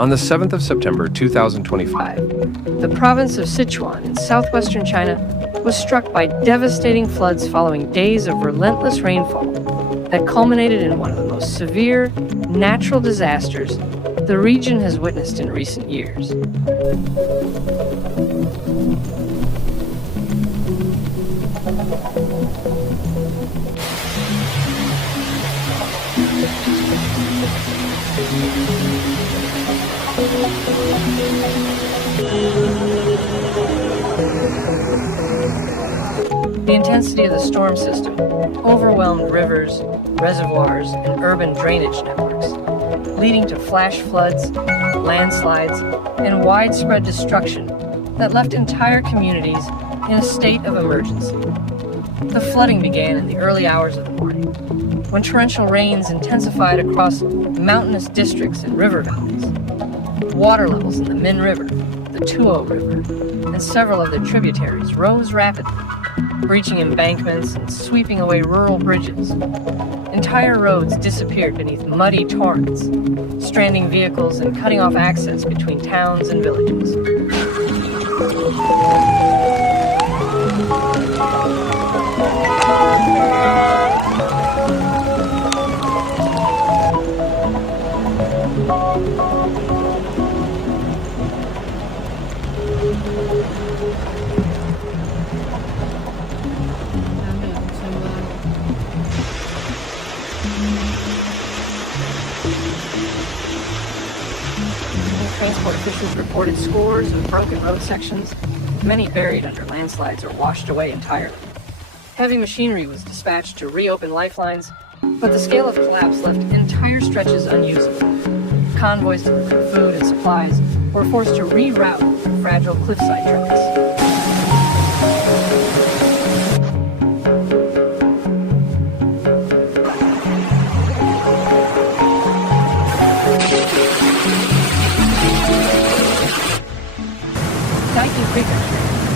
On the 7th of September 2025, the province of Sichuan in southwestern China was struck by devastating floods following days of relentless rainfall that culminated in one of the most severe natural disasters the region has witnessed in recent years. The intensity of the storm system overwhelmed rivers, reservoirs, and urban drainage networks, leading to flash floods, landslides, and widespread destruction that left entire communities in a state of emergency. The flooding began in the early hours of the morning, when torrential rains intensified across mountainous districts and river valleys. Water levels in the Min River, the Tuo River, and several of their tributaries rose rapidly, breaching embankments and sweeping away rural bridges. Entire roads disappeared beneath muddy torrents, stranding vehicles and cutting off access between towns and villages. Transport officials reported scores of broken road sections, many buried under landslides or washed away entirely. Heavy machinery was dispatched to reopen lifelines, but the scale of collapse left entire stretches unusable. Convoys delivering food and supplies were forced to reroute fragile cliffside tracks.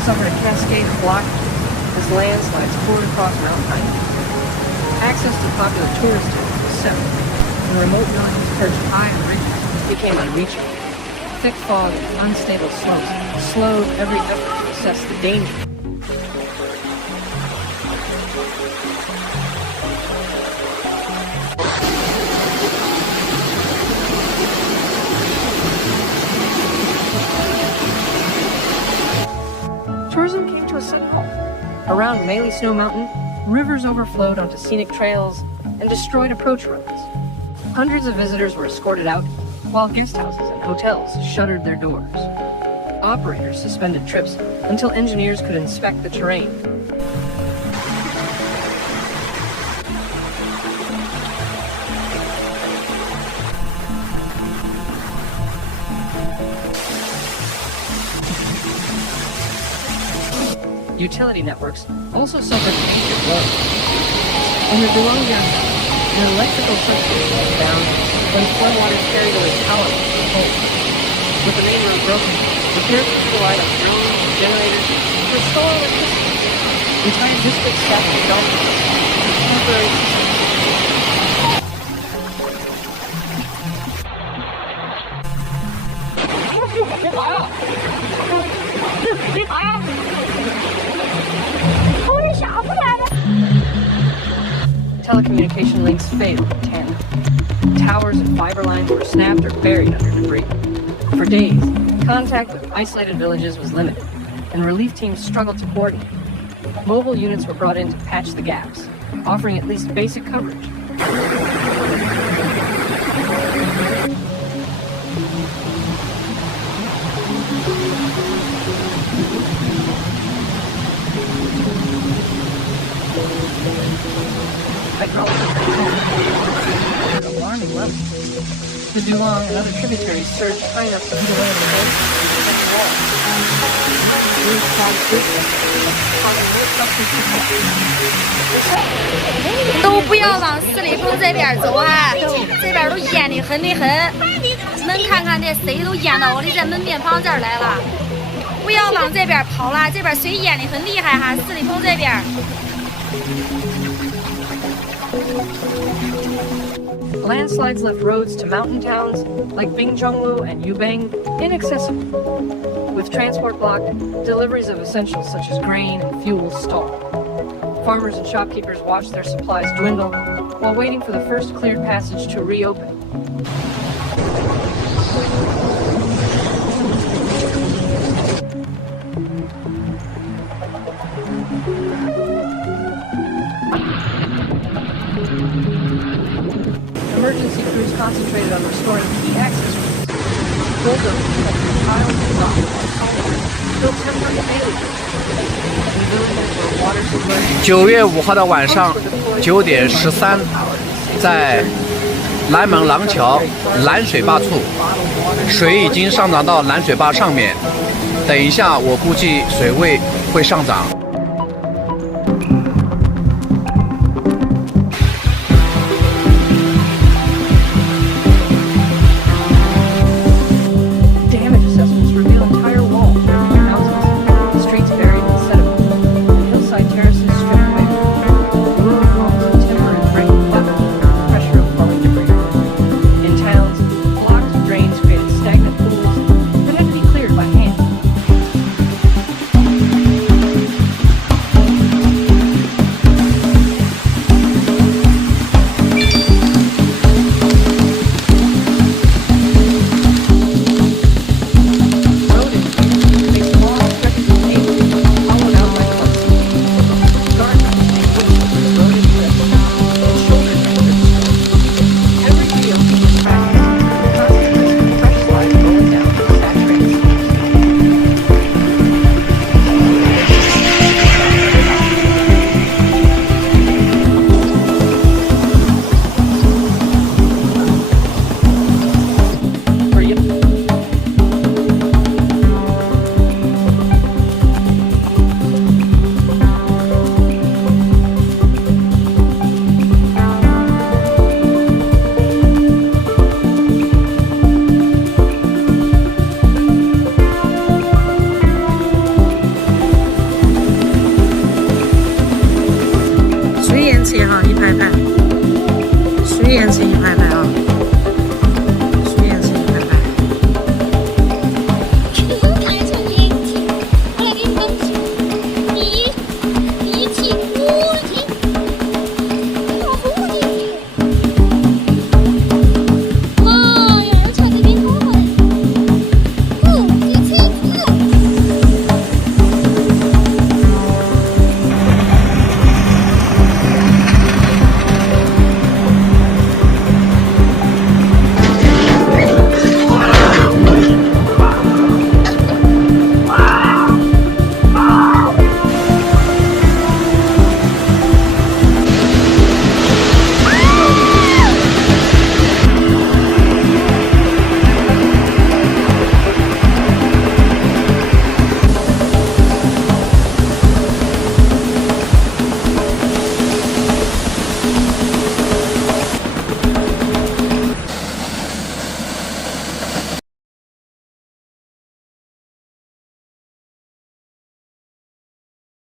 Suffered a cascade of blockages as landslides poured across Mount Yunnan. Access to popular tourist towns was severed, and remote villages perched high on ridges became unreachable. Thick fog and unstable slopes slowed every effort to assess the danger. Tourism came to a sudden halt. Around Meili Snow Mountain, rivers overflowed onto scenic trails and destroyed approach roads. Hundreds of visitors were escorted out, while guest houses and hotels shuttered their doors. Operators suspended trips until engineers could inspect the terrain. Utility networks also suffered major blows. In the Yunnan, an electrical substation was down when floodwaters carried away power from the pole. With the main road broken, repairs relied on drones and generators to restore electricity. Entire districts sat in darkness with temporary systems. Telecommunication links failed in Tana. Towers and fiber lines were snapped or buried under debris. For days, contact with isolated villages was limited, and relief teams struggled to coordinate. Mobile units were brought in to patch the gaps, offering at least basic coverage. At alarming levels. The Dulong and other tributaries surged high enough to eat away at the base and the wall. Roofs clogged bridges, causing no structures to fall. 都不要往十里棚这边走啊！这边都淹得很的很，能看看这水都淹到我的这门面房这儿来了。不要往这边跑了，这边水淹得很厉害哈，十里棚这边。Landslides left roads to mountain towns like Bingzhongwu and Yubang inaccessible. With transport blocked, deliveries of essentials such as grain and fuel stalled. Farmers and shopkeepers watched their supplies dwindle while waiting for the first cleared passage to reopen. Emergency crews concentrated on restoring key access routes. Bulldozers connected tiles and rock built temporary barriers. In villages where water supply 9月5号的晚上9点13，在南门廊桥拦水坝处，水已经上涨到拦水坝上面。等一下，我估计水位会上涨。Damage assessments reveal entire walls of houses, streets buried in sediment, and hillside terraces stripped bare. Ruined homes and timber is breaking apart under the pressure of falling debris. In towns, blocked drains created stagnant pools that had to be cleared by hand. Road engineers makes long stretches of pavement hollowed out by cuts. Gardeners make bushes with eroded cliffs and shoulders under the Every video features traffic, constant risk of fresh slides rolling down saturated streets. For you.